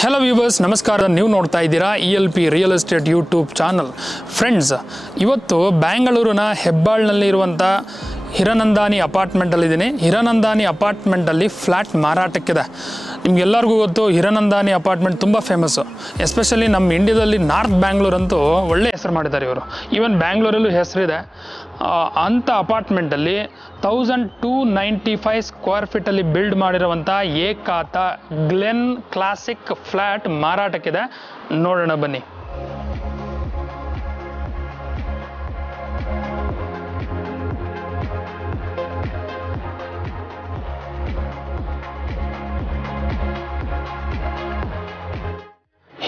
Hello viewers, ನಮಸ್ಕಾರ. ನೀವು ನೋಡ್ತಾ ಇದ್ದೀರಾ ELP real estate YouTube channel. Friends, ಇವತ್ತು ಬ್ಯಾಂಗಳೂರಿನ ಹೆಬ್ಬಾಳ್ನಲ್ಲಿ ಇರುವಂಥ ಹಿರನಂದಾನಿ ಅಪಾರ್ಟ್ಮೆಂಟಲ್ಲಿದ್ದೀನಿ. ಹಿರನಂದಾನಿ ಅಪಾರ್ಟ್ಮೆಂಟಲ್ಲಿ ಫ್ಲ್ಯಾಟ್ ಮಾರಾಟಕ್ಕಿದೆ. ನಿಮಗೆಲ್ಲರಿಗೂ ಗೊತ್ತು, ಹಿರನಂದಾನಿ ಅಪಾರ್ಟ್ಮೆಂಟ್ ತುಂಬ ಫೇಮಸ್ಸು. ಎಸ್ಪೆಷಲಿ ನಮ್ಮ ಇಂಡಿಯಾದಲ್ಲಿ ನಾರ್ತ್ ಬ್ಯಾಂಗ್ಳೂರ್ ಅಂತೂ ಒಳ್ಳೆ ಹೆಸರು ಮಾಡಿದ್ದಾರೆ ಇವರು. ಈವನ್ ಬ್ಯಾಂಗ್ಳೂರಲ್ಲೂ ಹೆಸರಿದೆ. ಅಂಥ ಅಪಾರ್ಟ್ಮೆಂಟಲ್ಲಿ 1295 ಸ್ಕ್ವೇರ್ ಫೀಟಲ್ಲಿ ಬಿಲ್ಡ್ ಮಾಡಿರುವಂಥ ಏಕಾತ ಗ್ಲೆನ್ ಕ್ಲಾಸಿಕ್ ಫ್ಲ್ಯಾಟ್ ಮಾರಾಟಕ್ಕಿದೆ. ನೋಡೋಣ ಬನ್ನಿ.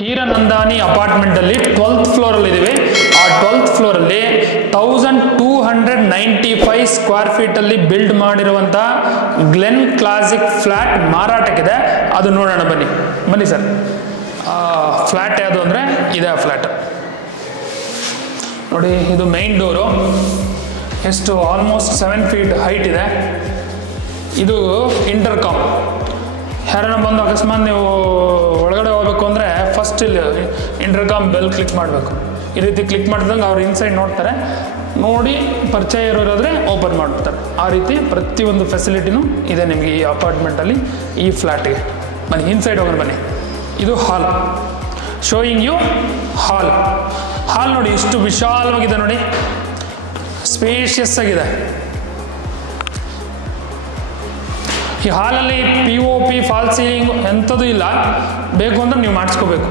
ಹಿರನಂದಾನಿ ಅಪಾರ್ಟ್ಮೆಂಟಲ್ಲಿ 12th ಫ್ಲೋರಲ್ಲಿ ಇದ್ದೀವಿ. ಆ 12th ಫ್ಲೋರಲ್ಲಿ 1295 ಸ್ಕ್ವೇರ್ ಫೀಟಲ್ಲಿ ಬಿಲ್ಡ್ ಮಾಡಿರುವಂಥ ಗ್ಲೆನ್ ಕ್ಲಾಸಿಕ್ ಫ್ಲ್ಯಾಟ್ ಮಾರಾಟಕ್ಕಿದೆ. ಅದು ನೋಡೋಣ ಬನ್ನಿ. ಬನ್ನಿ ಸರ್. ಫ್ಲ್ಯಾಟ್ ಯಾವುದು ಅಂದರೆ ಇದೆ ಆ ಫ್ಲ್ಯಾಟ್. ನೋಡಿ, ಇದು ಮೇನ್ ಡೋರು. ಎಷ್ಟು ಆಲ್ಮೋಸ್ಟ್ 7 ಫೀಟ್ ಹೈಟ್ ಇದೆ. ಇದು ಇಂಟರ್ಕಾಮ್. ಯಾರನ್ನ ಬಂದು ಅಕಸ್ಮಾತ್ ನೀವು ಒಳಗಡೆ ಹೋಗ್ಬೇಕು ಅಂದರೆ ಫಸ್ಟ್ ಇಲ್ಲಿ ಇಂಟರ್ಕಾಮ್ ಬೆಲ್ ಕ್ಲಿಕ್ ಮಾಡಬೇಕು. ಈ ರೀತಿ ಕ್ಲಿಕ್ ಮಾಡಿದಂಗೆ ಅವ್ರು ಇನ್ಸೈಡ್ ನೋಡ್ತಾರೆ. ನೋಡಿ ಪರಿಚಯ ಇರೋರಾದರೆ ಓಪನ್ ಮಾಡ್ತಾರೆ. ಆ ರೀತಿ ಪ್ರತಿಯೊಂದು ಫೆಸಿಲಿಟಿನೂ ಇದೆ ನಿಮಗೆ ಈ ಅಪಾರ್ಟ್ಮೆಂಟಲ್ಲಿ, ಈ ಫ್ಲ್ಯಾಟ್ಗೆ. ಬನ್ನಿ, ಇನ್ಸೈಡ್ ಹೋಗೋಣ ಬನ್ನಿ. ಇದು ಹಾಲ್. Showing you all. ಹಾಲ್ ನೋಡಿ ಇಷ್ಟು ವಿಶಾಲವಾಗಿದೆ. ನೋಡಿ, ಸ್ಪೇಷಿಯಸ್ ಆಗಿದೆ. ಈ ಹಾಲಲ್ಲಿ POP ಫಾಲ್ ಸೀಲಿಂಗ್ ಎಂಥದ್ದು ಇಲ್ಲ. ಬೇಕು ಅಂದರೆ ನೀವು ಮಾಡಿಸ್ಕೋಬೇಕು.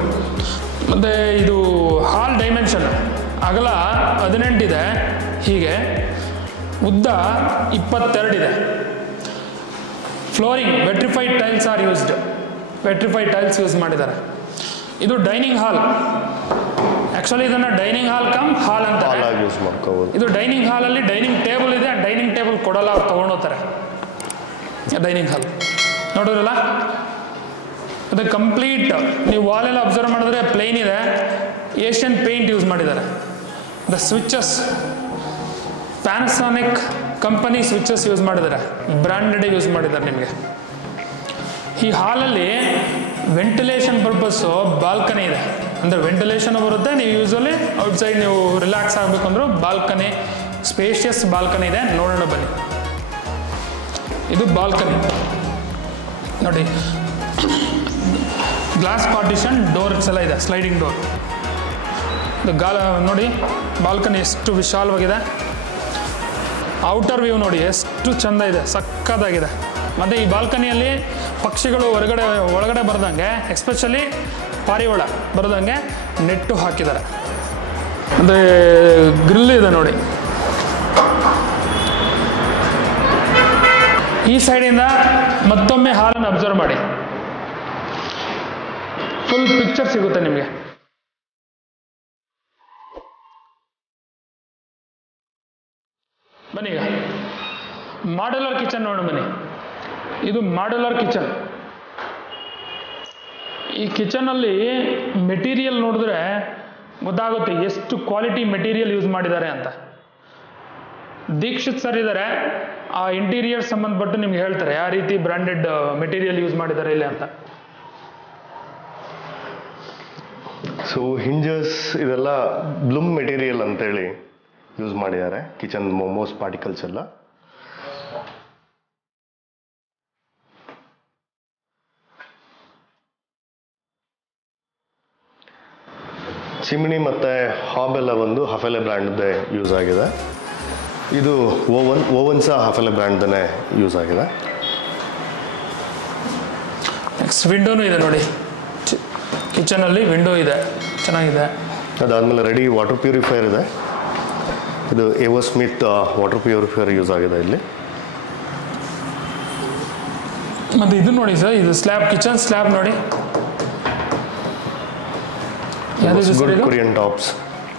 ಮತ್ತು ಇದು ಹಾಲ್ ಡೈಮೆನ್ಷನ್ ಅಗಲ 18 ಇದೆ, ಹೀಗೆ ಉದ್ದ 22 ಇದೆ. Flooring vitrified tiles are used. Vitrified tiles use ಮಾಡಿದ್ದಾರೆ. ಇದು ಡೈನಿಂಗ್ ಹಾಲ್. ಆ್ಯಕ್ಚುಲಿ ಇದನ್ನು ಡೈನಿಂಗ್ ಹಾಲ್ ಕಮ್ ಹಾಲ್ ಅಂತ. ಇದು ಡೈನಿಂಗ್ ಹಾಲಲ್ಲಿ ಡೈನಿಂಗ್ ಟೇಬಲ್ ಇದೆ. ಡೈನಿಂಗ್ ಟೇಬಲ್ ಕೊಡಲ್ಲ, ಅವ್ರು ತೊಗೊಂಡೋಗ್ತಾರೆ. ಡೈನಿಂಗ್ ಹಾಲ್ ನೋಡಿದ್ರಲ್ಲ, ಅದು ಕಂಪ್ಲೀಟ್. ನೀವು ವಾಲೆಲ್ಲ ಅಬ್ಸರ್ವ್ ಮಾಡಿದ್ರೆ ಪ್ಲೇನ್ ಇದೆ. ಏಷ್ಯನ್ ಪೇಂಟ್ ಯೂಸ್ ಮಾಡಿದ್ದಾರೆ. The switches Panasonic company switches use ಮಾಡಿದ್ದಾರೆ. ಬ್ರ್ಯಾಂಡೆಡ್ ಯೂಸ್ ಮಾಡಿದ್ದಾರೆ ನಿಮಗೆ. ಈ ಹಾಲಲ್ಲಿ ವೆಂಟಿಲೇಷನ್ ಪರ್ಪಸ್ಸು ಬಾಲ್ಕನಿ ಇದೆ. ಅಂದರೆ ವೆಂಟಿಲೇಷನ್ ಬರುತ್ತೆ. ನೀವು ಯೂಸ್ವಲಿ ಔಟ್ಸೈಡ್ ನೀವು ರಿಲ್ಯಾಕ್ಸ್ ಆಗಬೇಕಂದ್ರೂ ಬಾಲ್ಕನಿ, ಸ್ಪೇಷಿಯಸ್ ಬಾಲ್ಕನಿ ಇದೆ. ನೋಡೋಣ ಬನ್ನಿ. ಇದು ಬಾಲ್ಕನಿ ನೋಡಿ. ಗ್ಲಾಸ್ ಪಾರ್ಟಿಷನ್ ಡೋರ್ಸ್ ಎಲ್ಲ ಇದೆ, ಸ್ಲೈಡಿಂಗ್ ಡೋರ್. ಇದು ನೋಡಿ, ಬಾಲ್ಕನಿ ಎಷ್ಟು ವಿಶಾಲವಾಗಿದೆ. ಔಟರ್ ವ್ಯೂ ನೋಡಿ ಎಷ್ಟು ಚೆಂದ ಇದೆ, ಸಕ್ಕತ್ತಾಗಿದೆ. ಮತ್ತು ಈ ಬಾಲ್ಕನಿಯಲ್ಲಿ ಪಕ್ಷಿಗಳು ಒಳಗಡೆ ಬರ್ದಂಗೆ, ಎಸ್ಪೆಷಲಿ ಪಾರಿವಾಳ ಬರ್ದಂಗೆ ನೆಟ್ಟು ಹಾಕಿದ್ದಾರೆ. ಮತ್ತು ಗ್ರಿಲ್ ಇದೆ ನೋಡಿ. ಈ ಸೈಡಿಂದ ಮತ್ತೊಮ್ಮೆ ಹಾಲನ್ನು ಅಬ್ಸರ್ವ್ ಮಾಡಿ. ಫುಲ್ ಪಿಕ್ಚರ್ ಸಿಗುತ್ತೆ ನಿಮಗೆ. ಬನ್ನಿ, ಈಗ ಮಾಡ್ಯುಲರ್ ಕಿಚನ್ ನೋಡೋಣ ಬನ್ನಿ. ಇದು ಮಾಡ್ಯುಲರ್ ಕಿಚನ್. ಈ ಕಿಚನಲ್ಲಿ ಮೆಟೀರಿಯಲ್ ನೋಡಿದ್ರೆ ಗೊತ್ತಾಗುತ್ತೆ ಎಷ್ಟು ಕ್ವಾಲಿಟಿ ಮೆಟೀರಿಯಲ್ ಯೂಸ್ ಮಾಡಿದ್ದಾರೆ ಅಂತ. ದೀಕ್ಷಿತ್ ಸರ್ ಇದ್ದಾರೆ, ಆ ಇಂಟೀರಿಯರ್ ಸಂಬಂಧಪಟ್ಟು ನಿಮ್ಗೆ ಹೇಳ್ತಾರೆ ಯಾವ ರೀತಿ ಬ್ರ್ಯಾಂಡೆಡ್ ಮೆಟೀರಿಯಲ್ ಯೂಸ್ ಮಾಡಿದ್ದಾರೆ ಇಲ್ಲಿ ಅಂತ. ಸೊ ಹಿಂಜಸ್ ಇದೆಲ್ಲ ಬ್ಲೂಮ್ ಮೆಟೀರಿಯಲ್ ಅಂತೇಳಿ ಯೂಸ್ ಮಾಡಿದ್ದಾರೆ. ಕಿಚನ್ ಮೋಸ್ಟ್ ಪಾರ್ಟಿಕಲ್ಸ್ ಎಲ್ಲ ಚಿಮಿನಿ ಮತ್ತು ಹಾಬ್ ಎಲ್ಲ ಒಂದು ಹಫೆಲೆ ಬ್ರ್ಯಾಂಡ್ದೇ ಯೂಸ್ ಆಗಿದೆ. ಇದು ಓವನ್ ಸಹ ಹಫೆಲೆ ಬ್ರ್ಯಾಂಡ್ದೇ ಯೂಸ್ ಆಗಿದೆ. ನೆಕ್ಸ್ಟ್ ವಿಂಡೋನು ಇದೆ ನೋಡಿ. ಕಿಚನಲ್ಲಿ ವಿಂಡೋ ಇದೆ, ಚೆನ್ನಾಗಿದೆ. ಅದಾದಮೇಲೆ ರೆಡಿ ವಾಟರ್ ಪ್ಯೂರಿಫೈಯರ್ ಇದೆ. ಇದು ಎವೋ ಸ್ಮಿತ್ ವಾಟರ್ ಪ್ಯೂರಿಫೈಯರ್ ಯೂಸ್ ಆಗಿದೆ ಇಲ್ಲಿ. ಮತ್ತು ಇದು ನೋಡಿ ಸರ್, ಇದು ಸ್ಲ್ಯಾಬ್, ಕಿಚನ್ ಸ್ಲ್ಯಾಬ್ ನೋಡಿ.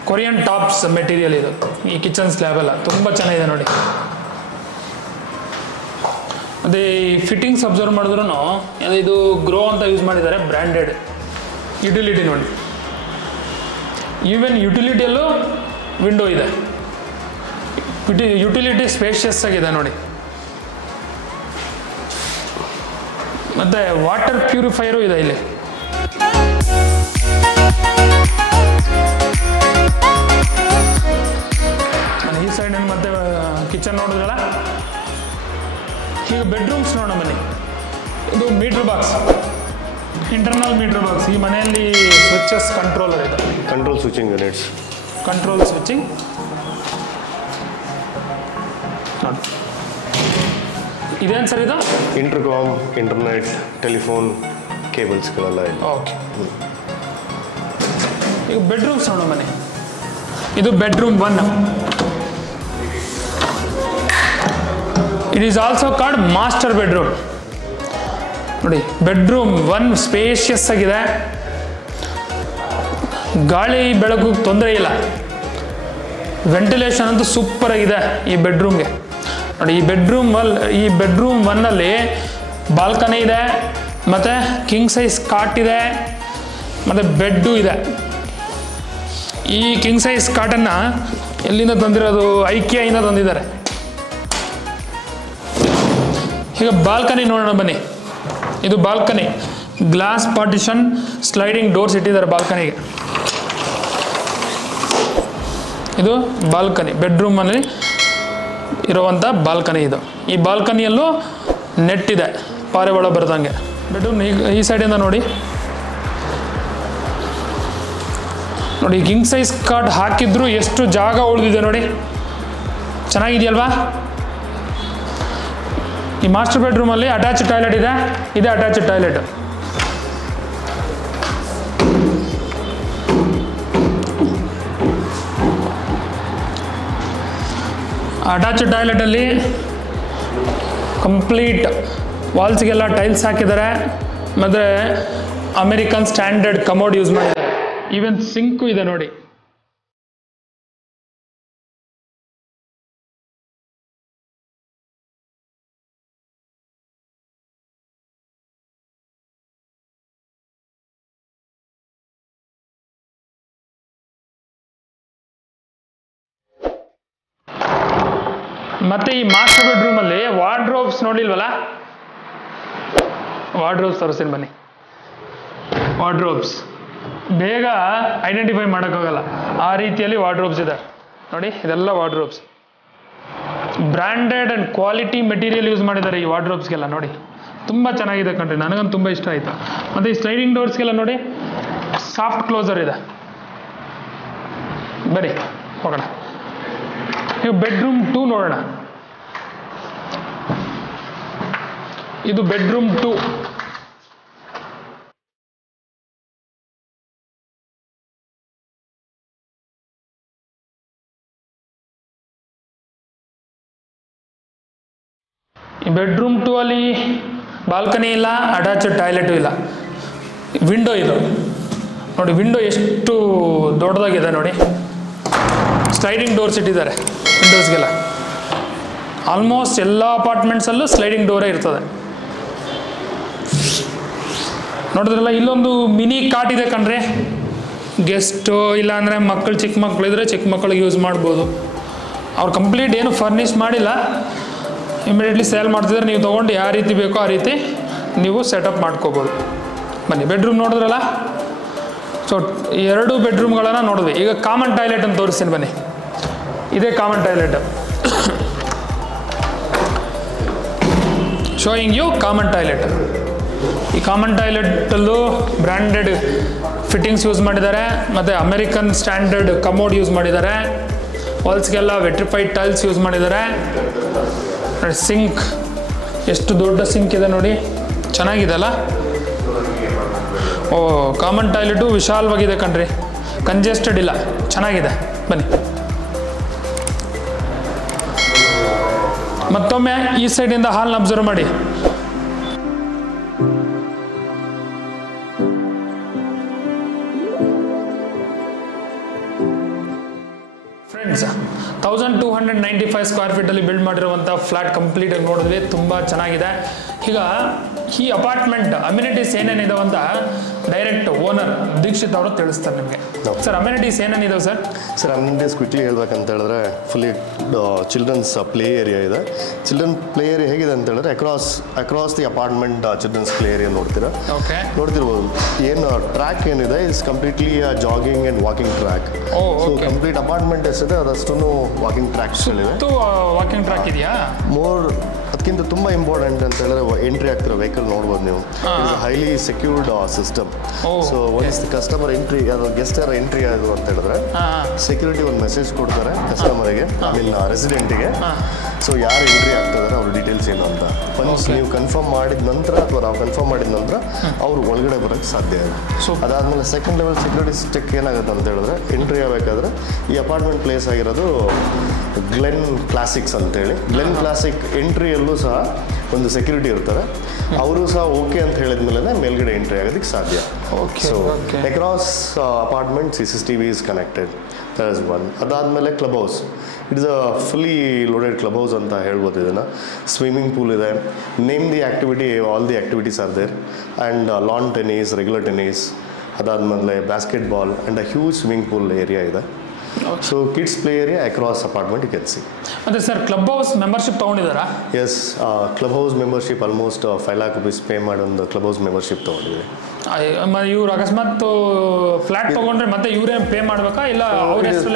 ಕೊರಿಯನ್ ಟಾಪ್ಸ್ ಮೆಟೀರಿಯಲ್ ಇದು. ಈ ಕಿಚನ್ ಸ್ಲ್ಯಾಬ್ ಎಲ್ಲ ತುಂಬ ಚೆನ್ನಾಗಿದೆ ನೋಡಿ. ಅದೇ ಈ ಫಿಟ್ಟಿಂಗ್ಸ್ ಅಬ್ಸರ್ವ್ ಮಾಡಿದ್ರು ಇದು ಗ್ರೋ ಅಂತ ಯೂಸ್ ಮಾಡಿದ್ದಾರೆ, ಬ್ರ್ಯಾಂಡೆಡ್. ಯುಟಿಲಿಟಿ ನೋಡಿ, ಈವನ್ ಯುಟಿಲಿಟಿಯಲ್ಲೂ ವಿಂಡೋ ಇದೆ. ಯುಟಿಲಿಟಿ ಸ್ಪೇಷಿಯಸ್ ಆಗಿದೆ ನೋಡಿ. ಮತ್ತು ವಾಟರ್ ಪ್ಯೂರಿಫೈಯರು ಇದೆ ಇಲ್ಲಿ. ಈಗ ಬೆಡ್ರೂಮ್ಸ್ ನೋಡೋಣ ಬನ್ನಿ. ಇದು meter box, internal meter box. ಈ ಮನೆಯಲ್ಲಿ ಸ್ವಿಚಸ್ ಕಂಟ್ರೋಲರ್ ಇದೆ, control switching units, control switching ನೋಡಿ. ಇದೇನು ಸರ್ ಇದು? ಇಂಟರ್ಕಾಮ್, ಇಂಟರ್ನೆಟ್, ಟೆಲಿಫೋನ್ ಕೇಬಲ್ಸ್ಗಳೆಲ್ಲ ಇದೆ. ಓಕೆ. ಈಗ ಬೆಡ್ರೂಮ್ಸ್ ನೋಡೋಣ ಬನ್ನಿ. ಇದು bedroom 1. It is also called master bedroom. ನೋಡಿ, ಬೆಡ್ರೂಮ್ 1 ಸ್ಪೇಷಿಯಸ್ ಆಗಿದೆ, ಗಾಳಿ ಬೆಳಕು ತೊಂದರೆ ಇಲ್ಲ, ವೆಂಟಿಲೇಷನ್ ಅಂತೂ ಸೂಪರ್ ಆಗಿದೆ ಈ ಬೆಡ್ರೂಮ್ಗೆ. ನೋಡಿ, ಈ ಬೆಡ್ರೂಮ್ 1ಅಲ್ಲಿ ಬಾಲ್ಕನಿ ಇದೆ, ಮತ್ತು ಕಿಂಗ್ ಸೈಜ್ ಕಾಟ್ ಇದೆ, ಮತ್ತು ಬೆಡ್ಡು ಇದೆ. ಈ ಕಿಂಗ್ ಸೈಜ್ ಕಾಟನ್ನು ಎಲ್ಲಿಂದ ತಂದಿರೋದು? ಐಕಿಯಿಂದ ತಂದಿದ್ದಾರೆ. ಈಗ ಬಾಲ್ಕನಿ ನೋಡೋಣ ಬನ್ನಿ. ಇದು balcony, glass partition, sliding doors ಇಟ್ಟಿದ್ದಾರೆ ಬಾಲ್ಕನಿಗೆ. ಇದು ಬಾಲ್ಕನಿ, ಬೆಡ್ರೂಮಲ್ಲಿ ಇರುವಂಥ ಬಾಲ್ಕನಿ ಇದು. ಈ ಬಾಲ್ಕನಿಯಲ್ಲೂ ನೆಟ್ ಇದೆ, ಪಾರಿವಾಳ ಬರ್ದಂಗೆ. ಬೆಡ್ರೂಮ್ ಈ ಸೈಡಿಂದ ನೋಡಿ. ನೋಡಿ, ಕಿಂಗ್ ಸೈಜ್ ಕಾಟ್ ಹಾಕಿದ್ರು ಎಷ್ಟು ಜಾಗ ಉಳಿದಿದೆ ನೋಡಿ, ಚೆನ್ನಾಗಿದೆಯಲ್ವಾ? ಈ ಮಾಸ್ಟರ್ ಬೆಡ್ರೂಮಲ್ಲಿ ಅಟ್ಯಾಚ್ ಟಾಯ್ಲೆಟ್ ಇದೆ, ಇದೆ ಅಟ್ಯಾಚ್ ಟಾಯ್ಲೆಟ್. ಅಟ್ಯಾಚ್ ಟಾಯ್ಲೆಟಲ್ಲಿ ಕಂಪ್ಲೀಟ್ ವಾಲ್ಸ್ಗೆಲ್ಲ ಟೈಲ್ಸ್ ಹಾಕಿದ್ದಾರೆ, ಮತ್ತು ಅಮೆರಿಕನ್ ಸ್ಟ್ಯಾಂಡರ್ಡ್ ಕಮೋಡ್ ಯೂಸ್ ಮಾಡಿದ್ದಾರೆ. ಈವನ್ ಸಿಂಕು ಇದೆ ನೋಡಿ. ಮತ್ತೆ ಈ ಮಾಸ್ಟರ್ ಬೆಡ್ರೂಮಲ್ಲಿ ವಾರ್ಡ್ರೋಬ್ಸ್ ನೋಡಿಲ್ವಲ್ಲ? ವಾರ್ಡ್ರೋಬ್ಸ್ ತೋರಿಸ್ತೀನಿ ಬನ್ನಿ. ವಾರ್ಡ್ರೋಬ್ಸ್ ಬೇಗ ಐಡೆಂಟಿಫೈ ಮಾಡೋಕ್ಕಾಗಲ್ಲ, ಆ ರೀತಿಯಲ್ಲಿ ವಾರ್ಡ್ರೋಬ್ಸ್ ಇದೆ ನೋಡಿ. ಇದೆಲ್ಲ wardrobes, branded and quality material use ಮಾಡಿದ್ದಾರೆ ಈ ವಾರ್ಡ್ರೋಬ್ಸ್ಗೆಲ್ಲ. ನೋಡಿ, ತುಂಬ ಚೆನ್ನಾಗಿದೆ ಕಣ್ರಿ, ನನಗಂತೂ ತುಂಬ ಇಷ್ಟ ಆಯಿತು. ಮತ್ತು ಈ ಸ್ಲೈಡಿಂಗ್ ಡೋರ್ಸ್ಗೆಲ್ಲ ನೋಡಿ, ಸಾಫ್ಟ್ ಕ್ಲೋಸರ್ ಇದೆ. ಬನ್ನಿ ಹೋಗೋಣ. ನೀವು ಬೆಡ್ರೂಮ್ 2 ನೋಡೋಣ. ಇದು ಬೆಡ್ರೂಮ್ 2. ಈ ಬೆಡ್ರೂಮ್ 2 ಅಲ್ಲಿ ಬಾಲ್ಕನಿ ಇಲ್ಲ, ಅಟ್ಯಾಚ್ ಟಾಯ್ಲೆಟು ಇಲ್ಲ, ವಿಂಡೋ ಇದು ನೋಡಿ. ವಿಂಡೋ ಎಷ್ಟು ದೊಡ್ಡದಾಗಿದೆ ನೋಡಿ. ಸ್ಲೈಡಿಂಗ್ ಡೋರ್ಸ್ ಇಟ್ಟಿದ್ದಾರೆ ವಿಂಡೋಸ್ಗೆಲ್ಲ. ಆಲ್ಮೋಸ್ಟ್ ಎಲ್ಲ ಅಪಾರ್ಟ್ಮೆಂಟ್ಸಲ್ಲೂ ಸ್ಲೈಡಿಂಗ್ ಡೋರೇ ಇರ್ತದೆ. ನೋಡಿದ್ರಲ್ಲ, ಇಲ್ಲೊಂದು ಮಿನಿ ಕಾಟ್ ಇದೆ ಕಣ್ರಿ. ಗೆಸ್ಟು ಇಲ್ಲಾಂದರೆ ಮಕ್ಕಳು, ಚಿಕ್ಕ ಮಕ್ಕಳಿದ್ರೆ ಚಿಕ್ಕ ಮಕ್ಕಳಿಗೆ ಯೂಸ್ ಮಾಡ್ಬೋದು. ಅವ್ರು ಕಂಪ್ಲೀಟ್ ಏನು ಫರ್ನಿಷ್ ಮಾಡಿಲ್ಲ, ಇಮಿಡಿಯೇಟ್ಲಿ ಸೇಲ್ ಮಾಡ್ತಿದ್ರೆ ನೀವು ತೊಗೊಂಡು ಯಾವ ರೀತಿ ಬೇಕೋ ಆ ರೀತಿ ನೀವು ಸೆಟಪ್ ಮಾಡ್ಕೋಬೋದು. ಬನ್ನಿ, ಬೆಡ್ರೂಮ್ ನೋಡಿದ್ರಲ್ಲ. ಸೊ 2 ಬೆಡ್ರೂಮ್ಗಳನ್ನು ನೋಡಿದ್ವಿ. ಈಗ ಕಾಮನ್ ಟಾಯ್ಲೆಟ್ ಅಂತ ತೋರಿಸ್ತೀನಿ ಬನ್ನಿ. ಇದೇ common toilet, showing you common toilet. ಈ ಕಾಮನ್ ಟಾಯ್ಲೆಟಲ್ಲೂ ಬ್ರ್ಯಾಂಡೆಡ್ ಫಿಟ್ಟಿಂಗ್ಸ್ ಯೂಸ್ ಮಾಡಿದ್ದಾರೆ, ಮತ್ತು ಅಮೆರಿಕನ್ ಸ್ಟ್ಯಾಂಡರ್ಡ್ ಕಮೋಡ್ ಯೂಸ್ ಮಾಡಿದ್ದಾರೆ. ವಾಲ್ಸ್ಗೆಲ್ಲ ವೆಟ್ರಿಫೈಡ್ ಟೈಲ್ಸ್ ಯೂಸ್ ಮಾಡಿದ್ದಾರೆ. ಸಿಂಕ್ ಎಷ್ಟು ದೊಡ್ಡ ಸಿಂಕ್ ಇದೆ ನೋಡಿ, ಚೆನ್ನಾಗಿದೆ ಅಲ್ಲ? ಓ, ಕಾಮನ್ ಟಾಯ್ಲೆಟು ವಿಶಾಲವಾಗಿದೆ ಕಣ್ರಿ, ಕಂಜೆಸ್ಟೆಡ್ ಇಲ್ಲ, ಚೆನ್ನಾಗಿದೆ. ಬನ್ನಿ ಮತ್ತೊಮ್ಮೆ ಈ ಸೈಡಿಂದ ಹಾಲ್ನ ಅಬ್ಸರ್ವ್ ಮಾಡಿ. ಫ್ರೆಂಡ್ಸ್, 1295 ಸ್ಕ್ವೇರ್ ಫೀಟಲ್ಲಿ ಬಿಲ್ಡ್ ಮಾಡಿರುವಂಥ ಫ್ಲಾಟ್ ಕಂಪ್ಲೀಟ್ ಆಗಿ ನೋಡಿದ್ವಿ, ತುಂಬ ಚೆನ್ನಾಗಿದೆ. ಈಗ ಈ ಅಪಾರ್ಟ್ಮೆಂಟ್ ಅಮ್ಯುನಿಟೀಸ್ ಏನೇನಿದಾವೆ ಅಂತ ಡೈರೆಕ್ಟ್ ಓನರ್ ದೀಕ್ಷಿತ್ ಅವರು ತಿಳಿಸ್ತಾರೆ ನಿಮಗೆ. ಸರ್, ಅಮ್ಯುನಿಟೀಸ್ ಏನೇನಿದಾವೆ ಸರ್? ಸರ್, ಅಮ್ಯುನಿಟೀಸ್ ಕ್ವಿಕ್ಲಿ ಹೇಳ್ಬೇಕಂತ ಹೇಳಿದ್ರೆ ಫುಲ್ಲಿ ಚಿಲ್ಡ್ರನ್ಸ್ ಪ್ಲೇ ಏರಿಯಾ ಇದೆ. ಚಿಲ್ಡ್ರನ್ ಪ್ಲೇ ಏರಿಯಾ ಹೇಗಿದೆ ಅಂತ ಹೇಳಿದ್ರೆ across the apartment children's play area ನೋಡ್ತೀರಾ. ಓಕೆ, ನೋಡ್ತಿರ್ಬೋದು. ಏನು ಟ್ರ್ಯಾಕ್ ಏನಿದೆ is completely jogging and walking track. So complete apartment ಎಷ್ಟಿದೆ ಅದಷ್ಟು ವಾಕಿಂಗ್ ಟ್ರ್ಯಾಕ್ಸ್ಗಳಿವೆ. ವಾಕಿಂಗ್ ಟ್ರ್ಯಾಕ್ ಇದೆಯಾ? ಮೋರ್ ಅದಕ್ಕಿಂತ ತುಂಬ ಇಂಪಾರ್ಟೆಂಟ್ ಅಂತ ಹೇಳಿದ್ರೆ ಎಂಟ್ರಿ ಆಗ್ತಿರೋ ವೆಹಿಕಲ್ ನೋಡ್ಬೋದು ನೀವು. It's highly secured system. So once customer entry ಅದು ಗೆಸ್ಟ್ ಯಾರು ಎಂಟ್ರಿ ಆದರು ಅಂತ ಹೇಳಿದ್ರೆ ಸೆಕ್ಯೂರಿಟಿ ಒಂದು ಮೆಸೇಜ್ ಕೊಡ್ತಾರೆ ಕಸ್ಟಮರ್ಗೆ, ಐ ಮೀನ್ ರೆಸಿಡೆಂಟಿಗೆ. ಸೊ ಯಾರು ಎಂಟ್ರಿ ಆಗ್ತಿದ್ದಾರೆ ಅವ್ರ ಡೀಟೇಲ್ಸ್ ಏನು ಅಂತ ಒನ್ಸ್ ನೀವು ಕನ್ಫರ್ಮ್ ಮಾಡಿದ ನಂತರ ಅಥವಾ ನಾವು ಕನ್ಫರ್ಮ್ ಮಾಡಿದ ನಂತರ ಅವ್ರು ಒಳಗಡೆ ಬರೋಕ್ಕೆ ಸಾಧ್ಯ ಆಗುತ್ತೆ. ಅದಾದಮೇಲೆ ಸೆಕೆಂಡ್ ಲೆವೆಲ್ ಸೆಕ್ಯೂರಿಟಿ ಚೆಕ್ ಏನಾಗುತ್ತೆ ಅಂತ ಹೇಳಿದ್ರೆ ಎಂಟ್ರಿ ಆಗಬೇಕಾದ್ರೆ ಈ ಅಪಾರ್ಟ್ಮೆಂಟ್ ಪ್ಲೇಸ್ ಆಗಿರೋದು ಗ್ಲೆನ್ ಕ್ಲಾಸಿಕ್ಸ್ ಅಂತೇಳಿ. ಗ್ಲೆನ್ ಕ್ಲಾಸಿಕ್ ಎಂಟ್ರಿಯಲ್ಲೂ ಸಹ ಒಂದು ಸೆಕ್ಯೂರಿಟಿ ಇರ್ತಾರೆ, ಅವರು ಸಹ ಓಕೆ ಅಂತ ಹೇಳಿದ ಮೇಲೆ ಮೇಲ್ಗಡೆ ಎಂಟ್ರಿ ಆಗೋದಕ್ಕೆ ಸಾಧ್ಯ. So across apartment CCTV is connected, that is one. ಅದಾದಮೇಲೆ club house, it is a fully loaded club house ಅಂತ ಹೇಳ್ಬೋದು ಇದನ್ನು. ಸ್ವಿಮ್ಮಿಂಗ್ ಪೂಲ್ ಇದೆ, name the activity, all the activities are there, and lawn tennis, regular tennis, ಅದಾದಮೇಲೆ basketball and a huge swimming pool area ಇದೆ. So kids play area across apartment you can see. ಮತ್ತು sir club house membership ತೊಗೊಂಡಿದ್ದಾರಾ? Yes, club house membership almost 5 lakh rupees pay ಮಾಡಿ ಒಂದು club house membership ತೊಗೊಂಡಿದೆ. ಇವ್ರು ಅಕಸ್ಮಾತ್ flat ತೊಗೊಂಡ್ರೆ ಮತ್ತೆ ಇವರೇ ಪೇ ಮಾಡಬೇಕಾ ಇಲ್ಲ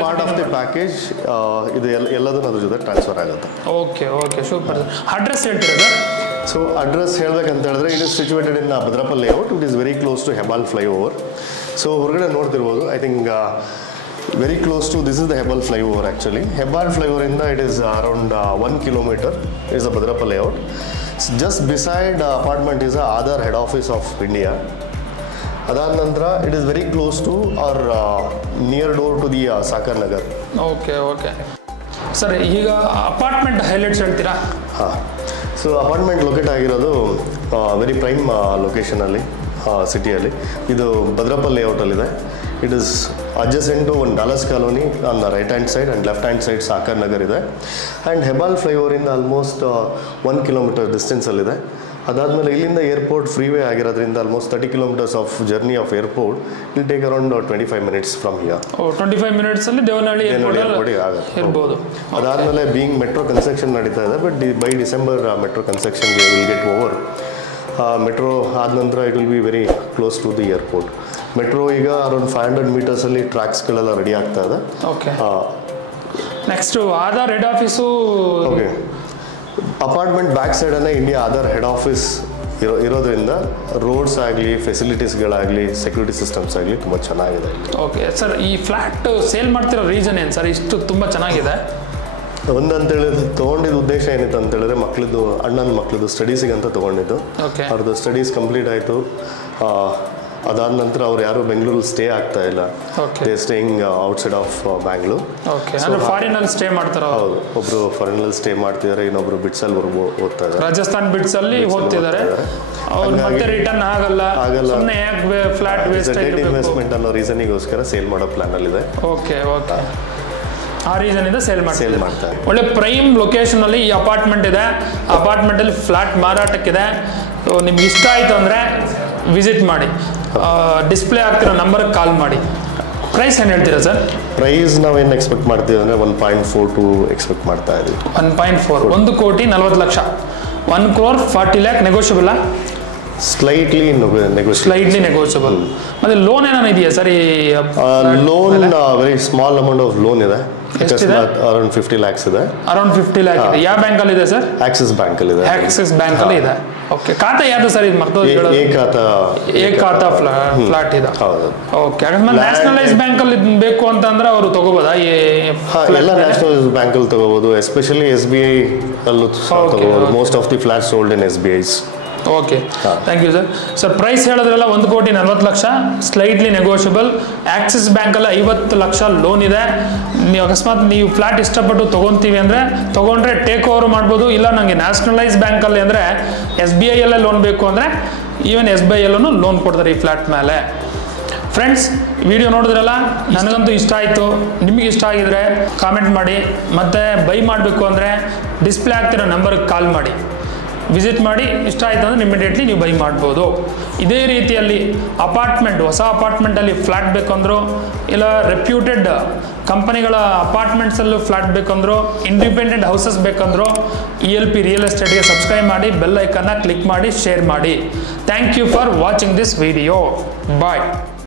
ಪಾರ್ಟ್ ಆಫ್ ದಿ ಪ್ಯಾಕೇಜ್? ಇದು ಎಲ್ಲದನ್ನು ಅದ್ರ ಜೊತೆ ಟ್ರಾನ್ಸ್ಫರ್ ಆಗುತ್ತೆ. Okay okay, super. ಅಡ್ರೆಸ್ ಹೇಳ್ತೀರಾ ಸರ್? ಸೊ ಅಡ್ರೆಸ್ ಹೇಳಬೇಕಂತ ಹೇಳಿದ್ರೆ it is situated in Bhadrappa layout. It is very close to Hebbal flyover. So ಹೊರಗಡೆ ನೋಡ್ತಿರ್ಬೋದು, I think very close to, this is the Hebbal flyover actually. Hebbal flyover in it is around 1 kilometer is the Bhadrappa layout. Just beside apartment is the Aadhar head office of India. Adar Nandra, it is very close to or near door to the Sakar Nagar. Okay, okay. Sir, ಈಗ apartment highlights ಹೇಳ್ತೀರಾ? ಹಾಂ, so apartment locate ಆಗಿರೋದು very prime ಲೊಕೇಶನಲ್ಲಿ ಸಿಟಿಯಲ್ಲಿ. ಇದು ಭದ್ರಪ್ಪ ಲೇಔಟಲ್ಲಿದೆ. It is adjacent to one Dallas colony on the right hand side and left hand side Sakar Nagar ಇದೆ. And Hebbal flyover ಇಂದ ಆಲ್ಮೋಸ್ಟ್ 1 kilometer ಡಿಸ್ಟೆನ್ಸಲ್ಲಿದೆ. ಅದಾದಮೇಲೆ ಇಲ್ಲಿಂದ ಏರ್ಪೋರ್ಟ್ ಫ್ರೀವೇ ಆಗಿರೋದ್ರಿಂದ almost 30 kilometers of journey of airport will take around 25 minutes from here. 25 minutes ಅಲ್ಲಿ Devanahalli airport ಆಗುತ್ತೆ ಇರ್ಬೋದು. ಅದಾದಮೇಲೆ being metro construction ನಡೀತಾ ಇದೆ, but by December metro construction will get over. Metro ಆದ ನಂತರ it will be very close to the airport. Metro ಈಗ around 500 meters ಅಲ್ಲಿ ಟ್ರ್ಯಾಕ್ಸ್ಗಳೆಲ್ಲ ರೆಡಿ ಆಗ್ತಾ ಇದೆ. Okay, next Aadhaar head office. Okay, apartment back ಸೈಡನ್ನೇ ಇಂಡಿಯಾ ಆಧಾರ್ ಹೆಡ್ ಆಫೀಸ್ ಇರೋದ್ರಿಂದ roads ಆಗಲಿ, ಫೆಸಿಲಿಟೀಸ್ಗಳಾಗಲಿ, ಸೆಕ್ಯೂರಿಟಿ ಸಿಸ್ಟಮ್ಸ್ ಆಗಲಿ ತುಂಬ ಚೆನ್ನಾಗಿದೆ. ಓಕೆ ಸರ್, ಈ ಫ್ಲ್ಯಾಟ್ ಸೇಲ್ ಮಾಡ್ತಿರೋ ರೀಸನ್ ಏನು ಸರ್? ಇಷ್ಟು ತುಂಬ ಚೆನ್ನಾಗಿದೆ. ಒಂದಂತೇಳಿ ತೊಗೊಂಡಿದ್ದು ಉದ್ದೇಶ ಏನಿತ್ತು ಅಂತ ಹೇಳಿದ್ರೆ ಮಕ್ಕಳದ್ದು, ಅಣ್ಣನ ಮಕ್ಕಳದ್ದು ಸ್ಟಡೀಸಿಗಂತ ತೊಗೊಂಡಿದ್ದು. ಅವ್ರದ್ದು ಸ್ಟಡೀಸ್ ಕಂಪ್ಲೀಟ್ ಆಯಿತು. ಅದಾದ ನಂತರ ಅವ್ರು ಯಾರು ಬೆಂಗಳೂರಲ್ಲಿ ಸ್ಟೇ ಆಗ್ತಾ ಇಲ್ಲ, they staying outside of Bangalore. ಫಾರಿನಲ್ಲಿ ಸ್ಟೇ ಮಾಡ್ತಾರೆ. ಹೌದು, ಒಬ್ರು ಫಾರಿನಲ್ಲಿ ಸ್ಟೇ ಮಾಡ್ತಿದ್ದಾರೆ, ಇನ್ನೊಬ್ರು ಬಿಟ್ಸಲ್ಲಿ ಓದ್ತಾ ಇದ್ದಾರೆ, ರಾಜಸ್ಥಾನ್ ಬಿಟ್ಸ್ ಅಲ್ಲಿ ಓದ್ತಿದ್ದಾರೆ. ಮತ್ತೆ ರಿಟರ್ನ್ ಆಗಲ್ಲ, ಫ್ಲಾಟ್ ವೇಸ್ಟ್ ಇನ್ವೆಸ್ಟ್ಮೆಂಟ್ ಅನ್ನೋ ರೀಸನಿಗೋಸ್ಕರ ಸೇಲ್ ಮಾಡೋ ಪ್ಲಾನ್ ಅಲ್ಲಿ ಇದೆ. ಓಕೆ ಓಕೆ, ಆ ರೀಸನ್ ಇಂದ ಸೇಲ್ ಮಾಡ್ತಾರೆ. ಒಳ್ಳೆ ಪ್ರೈಮ್ ಲೊಕೇಶನ್ ಅಲ್ಲಿ ಈ ಅಪಾರ್ಟ್ಮೆಂಟ್ ಇದೆ. ಅಪಾರ್ಟ್ಮೆಂಟ್ ಅಲ್ಲಿ ಫ್ಲಾಟ್ ಮಾರಾಟಕ್ಕಿದೆ. ನಿಮ್ಗೆ ಇಷ್ಟ ಆಯ್ತು ಅಂದ್ರೆ ವಿಸಿಟ್ ಮಾಡಿ, ಡಿಸ್ಪ್ಲೇ ಆಗ್ತಿರೋ ನಂಬರ್ಗೆ ಕಾಲ್ ಮಾಡಿ. ಪ್ರೈಸ್ ಏನು ಹೇಳ್ತೀರಾ ಸರ್? ಪ್ರೈಸ್ ನಾವೇನು ಎಕ್ಸ್ಪೆಕ್ಟ್ ಮಾಡ್ತೀವಿ ಅಂದರೆ 1.42 ಎಕ್ಸ್ಪೆಕ್ಟ್ ಮಾಡ್ತಾ ಇದ್ದೀವಿ. 1.4, 1,40,00,000, 1,40 lakh ನೆಗೋಷಿಯಬಲ್? Slightly negotiable. ಮತ್ತೆ ಲೋನ್ ಏನಾನ ಇದೆಯಾ ಸರ್? ಈ loan very small amount of lone ಇದೆ. ಅರೌಂಡ್ 50 lakhs ಇದೆ. ಅರೌಂಡ್ 50 lakh ಇದೆ. ಯಾವ ಬ್ಯಾಂಕ್ ಅಲ್ಲಿ ಇದೆ ಸರ್? ಆಕ್ಸಿಸ್ ಬ್ಯಾಂಕ್ ಅಲ್ಲಿ ಇದೆ. ಆಕ್ಸಿಸ್ ಬ್ಯಾಂಕ್ ಅಲ್ಲಿ ಇದೆ. ಓಕೆ, ಖಾತಾ ಯಾವುದು ಸರ್? ಇದು ಮತ್ತೊಂದು ಖಾತಾ ಫ್ಲಾಟ್ ಇದೆ. ಹೌದು. ಓಕೆ, ಅಕಸ್ಮಾತ್ ನ್ಯಾಷನಲೈಸ್ ಬ್ಯಾಂಕ್ ಅಲ್ಲಿ ಬೇಕು ಅಂತಂದ್ರೆ ಅವರು ತಗೋಬೋದಾ? ಎಲ್ಲ ನ್ಯಾಷನಲೈಸ್ ಬ್ಯಾಂಕ್ ಅಲ್ಲಿ ತಗೋಬಹುದು, ಎಸ್ಪೆಷಲಿ SBI ಅಲ್ಲೂ ತಗೋಬಹುದು. Most of the flat sold in SBIs. Okay, thank you sir. Sir price ಹೇಳಿದ್ರಲ್ಲ 1,40,00,000, ಸ್ಲೈಟ್ಲಿ ನೆಗೋಷಿಯಬಲ್. ಆಕ್ಸಿಸ್ ಬ್ಯಾಂಕಲ್ಲಿ 50 ಲಕ್ಷ ಲೋನ್ ಇದೆ. ನೀವು ಅಕಸ್ಮಾತ್ ನೀವು ಫ್ಲಾಟ್ ಇಷ್ಟಪಟ್ಟು ತೊಗೊತೀವಿ ಅಂದರೆ ತೊಗೊಂಡ್ರೆ ಟೇಕ್ ಓವರ್ ಮಾಡ್ಬೋದು. ಇಲ್ಲ ನನಗೆ ನ್ಯಾಷನಲೈಸ್ ಬ್ಯಾಂಕಲ್ಲಿ ಅಂದರೆ SBI ಅಲ್ಲೇ ಲೋನ್ ಬೇಕು ಅಂದರೆ ಈವನ್ SBI ಅಲ್ಲೂ ಲೋನ್ ಕೊಡ್ತಾರೆ ಈ ಫ್ಲಾಟ್ ಮೇಲೆ. ಫ್ರೆಂಡ್ಸ್, ವಿಡಿಯೋ ನೋಡಿದ್ರಲ್ಲ, ನನಗಂತೂ ಇಷ್ಟ ಆಯಿತು. ನಿಮಗೆ ಇಷ್ಟ ಆಗಿದ್ರೆ ಕಾಮೆಂಟ್ ಮಾಡಿ. ಮತ್ತು ಬೈ ಮಾಡಬೇಕು ಅಂದರೆ ಡಿಸ್ಪ್ಲೇ ಆಗ್ತಿರೋ ನಂಬರ್ಗೆ ಕಾಲ್ ಮಾಡಿ, ವಿಸಿಟ್ ಮಾಡಿ. ಇಷ್ಟ ಆಯಿತು ಅಂದರೆ ಇಮಿಡಿಯೇಟ್ಲಿ ನೀವು ಬೈ ಮಾಡ್ಬೋದು. ಇದೇ ರೀತಿಯಲ್ಲಿ ಅಪಾರ್ಟ್ಮೆಂಟ್, ಹೊಸ ಅಪಾರ್ಟ್ಮೆಂಟಲ್ಲಿ ಫ್ಲ್ಯಾಟ್ ಬೇಕಂದ್ರು, ಇಲ್ಲ ರೆಪ್ಯೂಟೆಡ್ ಕಂಪನಿಗಳ ಅಪಾರ್ಟ್ಮೆಂಟ್ಸಲ್ಲೂ ಫ್ಲ್ಯಾಟ್ ಬೇಕಂದ್ರು, ಇಂಡಿಪೆಂಡೆಂಟ್ ಹೌಸಸ್ ಬೇಕಂದ್ರು ELP ರಿಯಲ್ ಎಸ್ಟೇಟ್ಗೆ ಸಬ್ಸ್ಕ್ರೈಬ್ ಮಾಡಿ, ಬೆಲ್ ಐಕನ್ನ ಕ್ಲಿಕ್ ಮಾಡಿ, ಶೇರ್ ಮಾಡಿ. Thank you for watching this video. Bye.